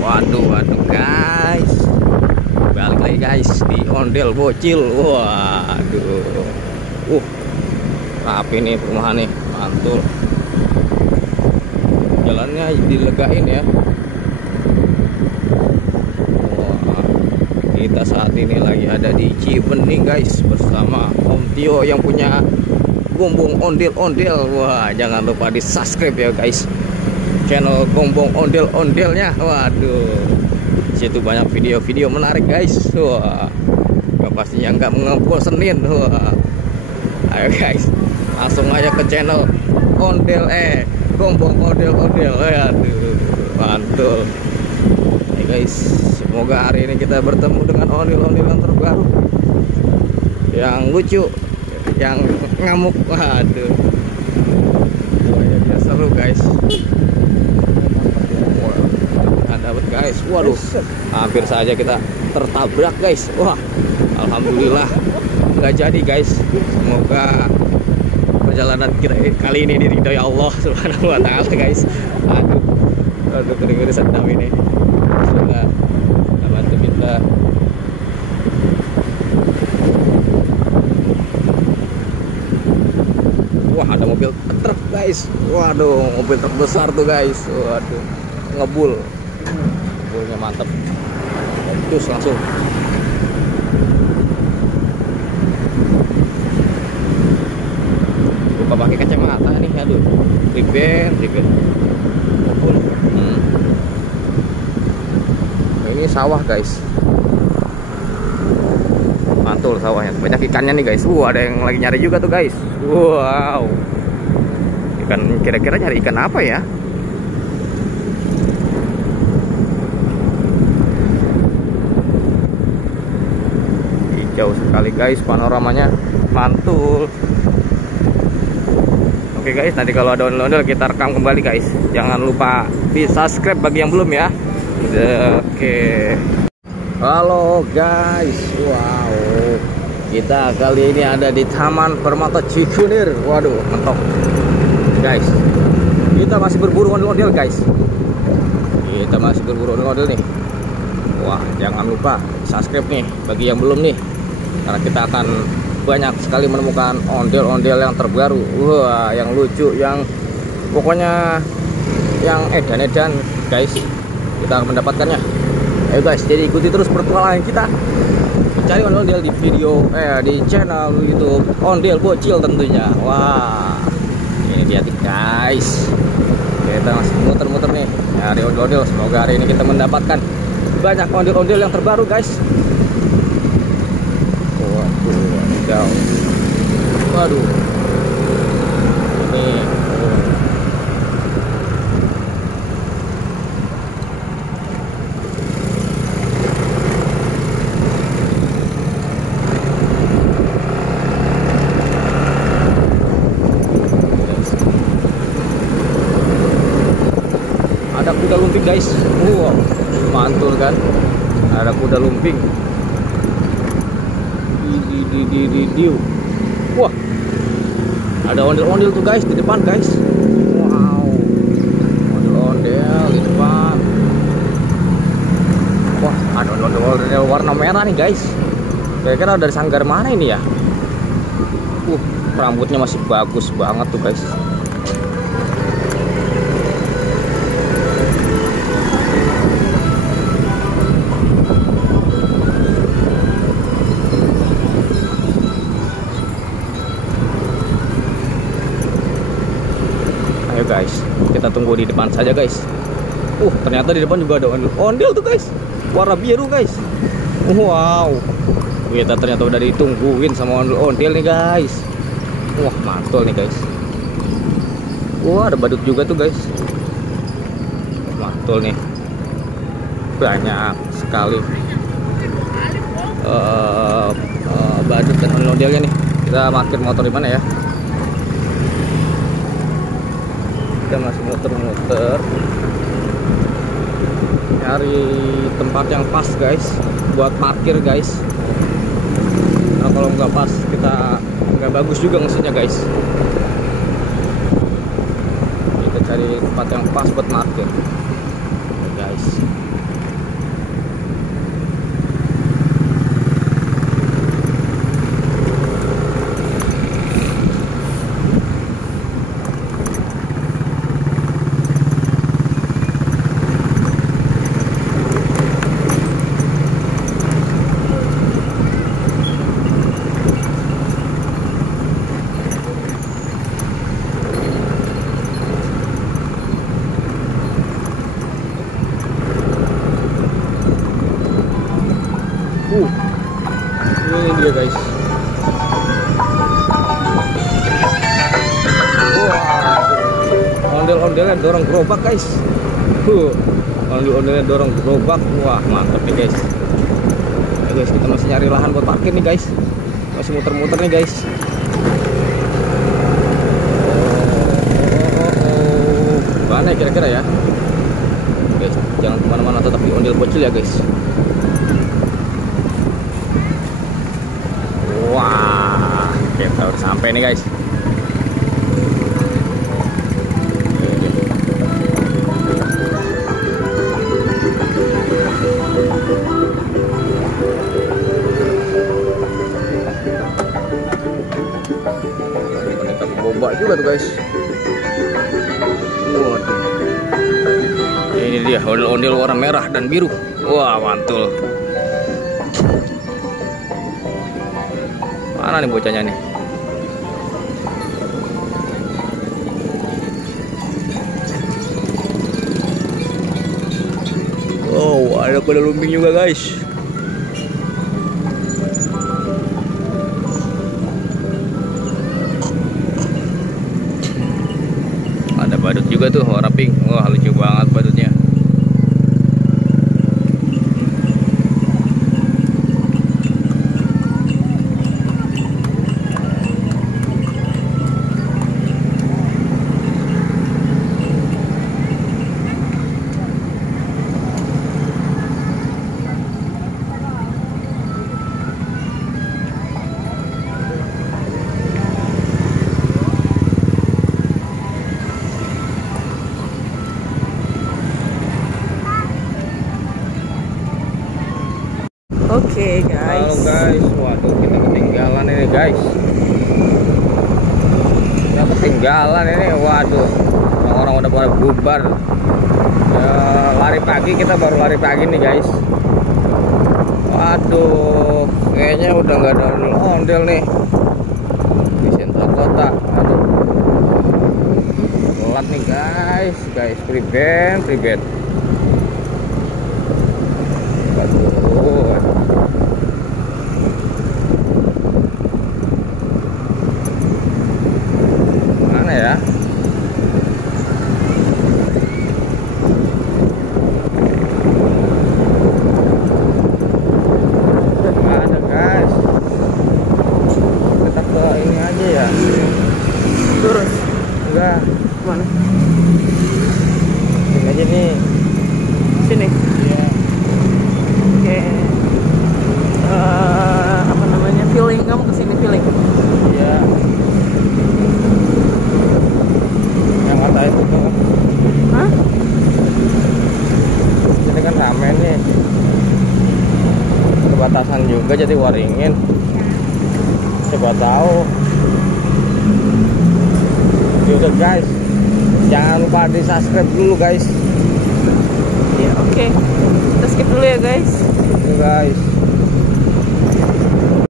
Waduh guys, balik lagi guys di ondel bocil. Waduh, rapi nih perumahan nih, mantul. Jalannya dilegain ya. Wah, kita saat ini lagi ada di Cibening guys, bersama Om Tio yang punya Gombong Ondel-Ondel. Wah, jangan lupa di subscribe ya guys, channel Gombong Ondel-Ondelnya. Waduh, situ banyak video-video menarik guys. Wah, yang pastinya nggak ngebosenin. Wah, ayo guys, langsung aja ke channel Gombong Ondel-Ondel. Waduh, mantul. Hey guys, semoga hari ini kita bertemu dengan ondel-ondel yang terbaru, yang lucu, yang ngamuk. Waduh, ya seru guys. Dapat guys, waduh, hampir saja kita tertabrak guys. Wah, alhamdulillah nggak jadi guys. Semoga perjalanan kita kali ini diridhoi Allah Subhanahu wa taala guys. Aduh kering-kering sedap ini. Sudah bantu kita. Wah, ada mobil truk guys. Waduh, mobil truk besar tuh guys. Waduh, ngebul. Ngebulnya mantep. Terus langsung. Lupa pakai kacamata nih. Aduh, riben. Ngebul. Ini sawah guys. Mantul sawahnya. Banyak ikannya nih guys. Ada yang lagi nyari juga tuh guys. Wow. Ikan, kira-kira nyari ikan apa ya? Hijau sekali guys, panoramanya mantul. Oke guys, nanti kalau ada ondel-ondel kita rekam kembali guys. Jangan lupa di subscribe bagi yang belum ya. Oke. Halo guys, wow, kita kali ini ada di Taman Permata Cikunir. Waduh, mentok guys. Kita masih berburu ondel-ondel guys. Kita masih berburu ondel-ondel nih. Wah, jangan lupa subscribe nih bagi yang belum nih, karena kita akan banyak sekali menemukan ondel-ondel yang terbaru. Wah, yang lucu, yang pokoknya yang edan-edan guys. Kita akan mendapatkannya. Ayo guys, jadi ikuti terus petualangan kita cari ondel-ondel di video di channel YouTube Ondel Bocil tentunya. Wah, ini dia guys. Kita masih muter-muter nih nyari ondel-ondel. Semoga hari ini kita mendapatkan banyak ondel-ondel yang terbaru guys. Waduh, ini ada kuda lumping guys. Wow, mantul kan? Ada kuda lumping. Wah, ada ondel-ondel tuh guys di depan guys. Wow, ondel-ondel di depan. Wah, ada ondel-ondel warna merah nih guys. Kira-kira dari sanggar mana ini ya? Rambutnya masih bagus banget tuh guys. Guys, kita tunggu di depan saja guys. Ternyata di depan juga ada ondel tuh guys, warna biru guys. Wow, kita ternyata udah ditungguin sama ondel nih guys. Wah, mantul nih guys. Wah, ada badut juga tuh guys. Mantul nih, banyak sekali badut dan ondelnya nih. Kita parkir motor di mana ya? Kita masih muter-muter nyari tempat yang pas guys buat parkir guys. Nah, kalau nggak pas kita nggak bagus juga maksudnya guys. Kita cari tempat yang pas buat parkir guys. gerobak guys. Ondel-ondelnya dorong gerobak. Wah mantap nih guys. Ya guys, kita masih nyari lahan buat parkir nih guys. Masih muter-muter nih guys. Mana kira-kira ya guys, jangan kemana-mana, tetap di Ondel Bocil ya guys. Wah, kita udah sampai nih guys. Boba juga tuh guys. Waduh. Ini dia ondel-ondel warna merah dan biru. Wah, mantul. Mana nih bocahnya nih? Oh, ada kuda lumping juga guys. Ada badut juga tuh warna pink. Wah, lucu banget badutnya. Oke guys. Halo guys, waduh kita ketinggalan ini guys. Kita ketinggalan ini, waduh. Orang-orang udah pada bubar. Ya, lari pagi, kita baru lari pagi nih guys. Waduh, kayaknya udah nggak ada ondel nih di sentra kota. Aduh, telat nih guys, pribet. Waduh. Mana ya? Nggak ada guys. Kita ke ini aja ya. Turun. Enggak. Mana? Ini aja nih. Sini. Iya. Oke. Apa namanya? Feeling, kamu kesini feeling. Iya. Yang kata itu tuh. Hah? Ini kan rame nih. Perbatasan juga jadi Waringin. Coba tahu. Yaudah guys, jangan lupa di subscribe dulu guys. Ya oke. Kita skip dulu ya guys. Oke guys.